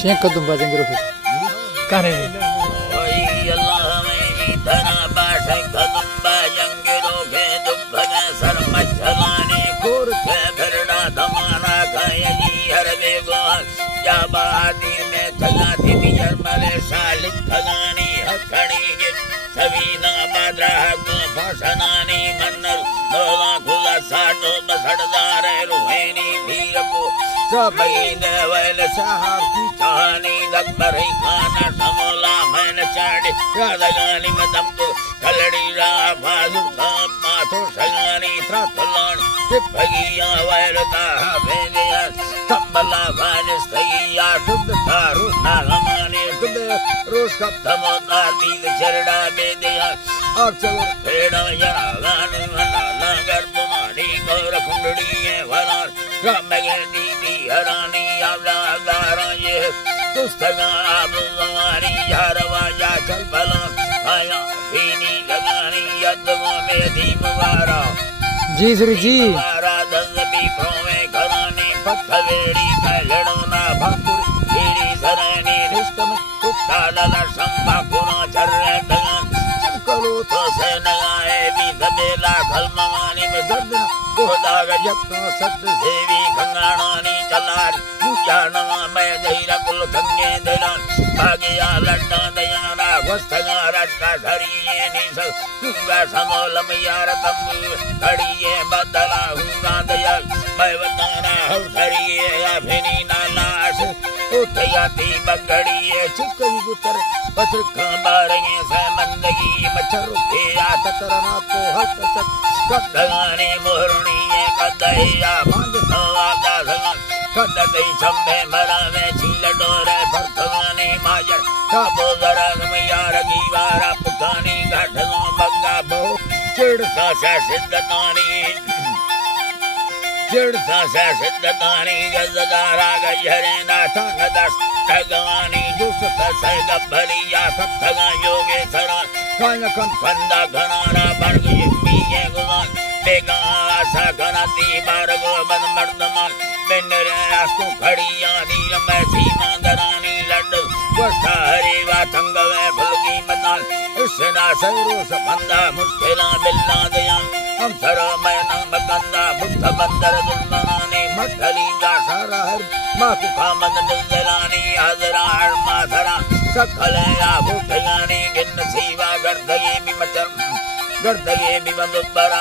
शेख कदम बाजेंगे रोहित कहने ओई अल्लाह में धना बाशे कदम बाजेंगे रोहे दुभग सर मचलाने कोर के भरना धमाना खायनी हर बेगो जाबादी में थगाती बिजर मले सालिक थगानी हखड़ी के सवीना बादरा को फसनानी मन्नर दोला खुला साटो बसड़दार रोहेनी भीर को सबईन वैल साहब की चाहनी दक्बरी खाना समोला मैन चाड़े राधगानी मदम को कलड़ी रा बाजू काम माथो सगानी त्राथलान टिपगिया वैल ताहा भेजिया तंबला वानिस तगिया शुद्ध तारू नागमानी कुदे रोज का धमोता दीद चरड़ा बेदिया और चवर पेड़ा यरागान वनाला गर्भमानी गौर कुंडड़ी है वनार रामगेंदी हरानी आवला गारा ये पुस्तका आबुवारी यारवा या चल बला आया भीनी लगानी यद्दवा में धीमवारा जी श्री जी वारा दज़बी प्रोमे घरानी पत्थवेड़ी का लड़ोना भाकुर हीरी सरानी रिश्तम कुत्ताला संभा कुना चर्रे दगान चिपकलो तो से नगाए भी दबेला खलमवानी में दर्द गोदाग जप्तो सत सेवी खंगाणानी चलारी पूजानवा मैं दहीरा कुल गंगे दिलान भाग्या लड्डा दयाना वस्तगा रट्टा धरिये निसल हुंगा समोलम यार तंबू खड़िये बदला हुंगा दया मैं वदाना हर धरिये अभिनी नालाश उतयाती बगड़िये चिकई गुतर पत्र खाबारगे से मंदगी मच्छर के आतरना को हट सक कदगानी मोहरणी कदया भांज सवादा सगा कदते छम्बे मरावे छील डोरे भरतगानी माजर काबो जरा गमयार गीवारा पुतानी घाटलो बंगा बो चिड़सा से सिद्धतानी गजगारा गहरे नाथा नदस भगवानी जुस से गभलिया सत्थगा योगे सरा कायकन फंदा घनारा बर्ग ये गुलान बेगा आशा घनाती बारगो बन मर्दमान बेनरे आस्को खड़िया नील में सीमा दरानी लड्डू वस्ता हरे वा तंगवे फुलगी मदान इसना सैरोस फंदा मुश्किला बिल्ला दया हम सरो मैं नाम कंदा मुठ बंदर दुल्मनानी मठलींगा सारा हर माँ को खामद निजलानी हजरा हर माथरा सकले या भूठगानी गिन्न सीवा गर्दये बिमचर गर्दये बिमदुबरा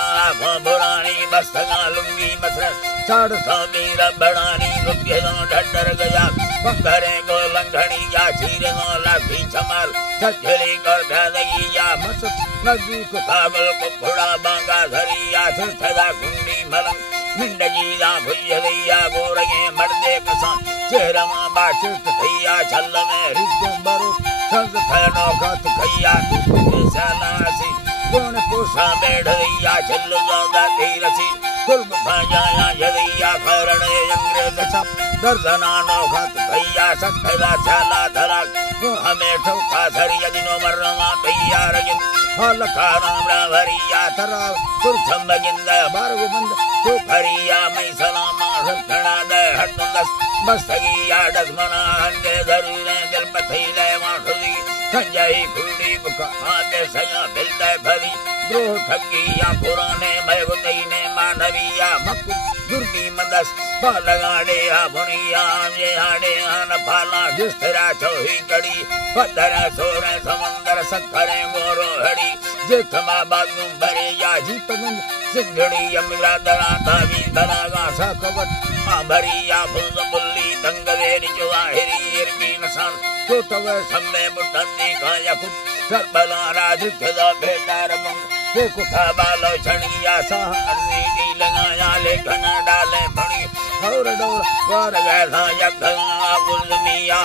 भोरानी बस्तगा लुंगी मसर चाड़ सामीर बड़ानी रुपये ढड्डर गया पंखरे को लंघनी या चीरे को लाठी चमार छछली कर भैदगी या मस नदी को काबल को फुड़ा बांगा धरी या छदा कुंडी मलंग मिंडगी या भुजलिया गोरगे मर्दे कसा चेहरा बाचित थैया छल में रिश्तों बरो संग फैनो खत खैया तू सलासी गुण पोसा बेढ़ैया छल जोदा तीरसी कुर्ब भाजाया यदिया खरणे अंग्रेज सब दर्दना नो खत खैया सखला छला धरा को हमें ठोका धरी यदिनो मरवा भैया रगिन हल खाराम रावरिया थरा सुरछम गिंद बारगु बंद तो खरिया मैं सलामा रखना दे हटंदस बसगिया डसमना हंगे जरूरे दिल पथैले वाखुदी संजय खुली बुका आते सया बिलदे भरी द्रोह ठगिया पुराने भयगुतैने मानविया मकु दुर्गी मंदस बालगाड़े आ बुनिया ये हाड़े आन फाला जिस्तरा चौही कड़ी पत्थर सोरे समंदर सखरे गोरो हड़ी जेठमा बागु भरे या जीपगन सिंधड़ी यमरा दरा तावी दरागा साकवत आभरिया फुल बुल्ली दंगवेरी जवाहिरी इरकी नसान तो तवे सम्मे बुद्धि काया कुट सरबला राधिकदा बेदार मंग ते कुथा बालो छणिया सहरनी दी लगाया लेखना डाले फणी और डोर वार गैसा यगला गुलमिया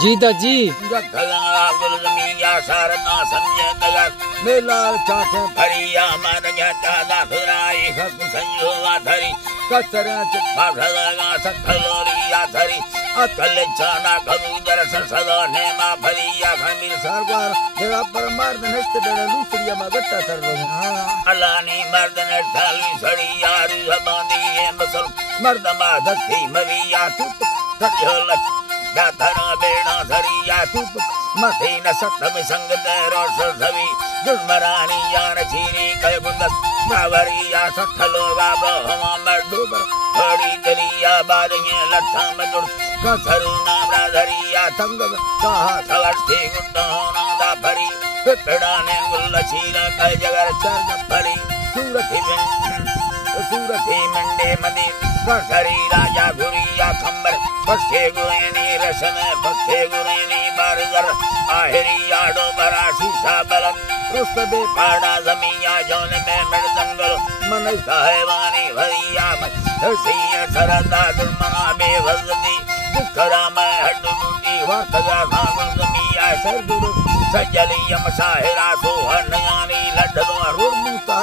जीदा जी यगला गुलमिया सारना समझे तगत मेलाल चाचे फरिया मन गता दा फुराई खस संयोगा धरी कसरे चिपा भलगा सकलोरिया धरी अकल चाना कबूतर ससदा नेमा फरिया खमीर सरगार देवा परमार्थ नष्ट डर लूसरिया मगट्टा कर रहे अलानी मर्दन थाली सड़िया रुह बांधी ये मसल मर्दमा धसी मरिया टूट सजल क्या धरा बेड़ा धरिया तुप मथे न सतम संग रोष सवी दुर्मरानी यार चीरी कय गुंदस बावरिया सठलो बाबा हवा मडुबर थोड़ी गलिया बारिये लट्ठा में दुर कसरु नामरा धरिया तंग साहा सवर्ती गुड्डो नादा भरी पिपड़ाने गुल्ल चीरा कय जगर चर्ग भरी सूरथी मंडे मदी कसरी राजा गुरिया खंबर पक्षे गुरेनी रसन पक्षे गुरेनी बारगर आहिरी आडो बरा शीशा बलक रुस्तबे पाड़ा जमिया जौन में मृदंगल मन साहेवानी भरिया हसिया सरदा दुर्मना बेवजदी दुखरा मैं हड्डूटी वातगा भागुल जमिया सरदुरु सजलियम साहिरा सोहनयानी लड्डो रुर्मुता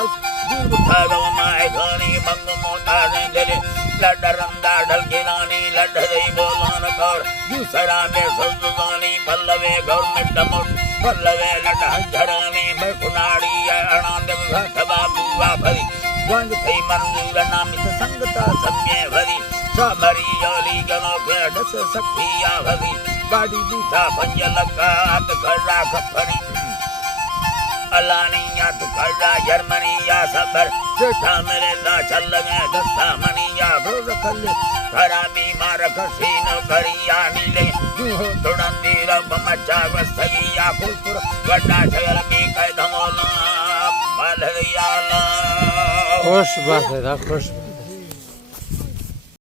दूरथागव माय घनी मंग मोता गले लड्डरंदा ढलगिनानी लड्डदई बोलान कौर दूसरा में सजुगानी पल्लवे गौर मिट्टमुट पल्लवे लड्ड हंझरानी मैं कुनाड़ी अणांद घटवा बुआ भरी गंज थई मंजूर नामित संगता सम्ये भरी सामरी योली गनो डस सखिया भरी गाड़ी दूठा पंज लगा हाथ खड़ा खपरी अलानिया तु खड़ा जर्मनिया सबर सेठा मेरे दा चल गए दस्ता मनिया भोग कल्ले खराबी मार खसीनो करिया नीले जूहो तुड़ंदी रब मचा वस्तगिया फुलपुर वड्डा शगर मी कह धमोला मलरिया ला खुश बात है खुश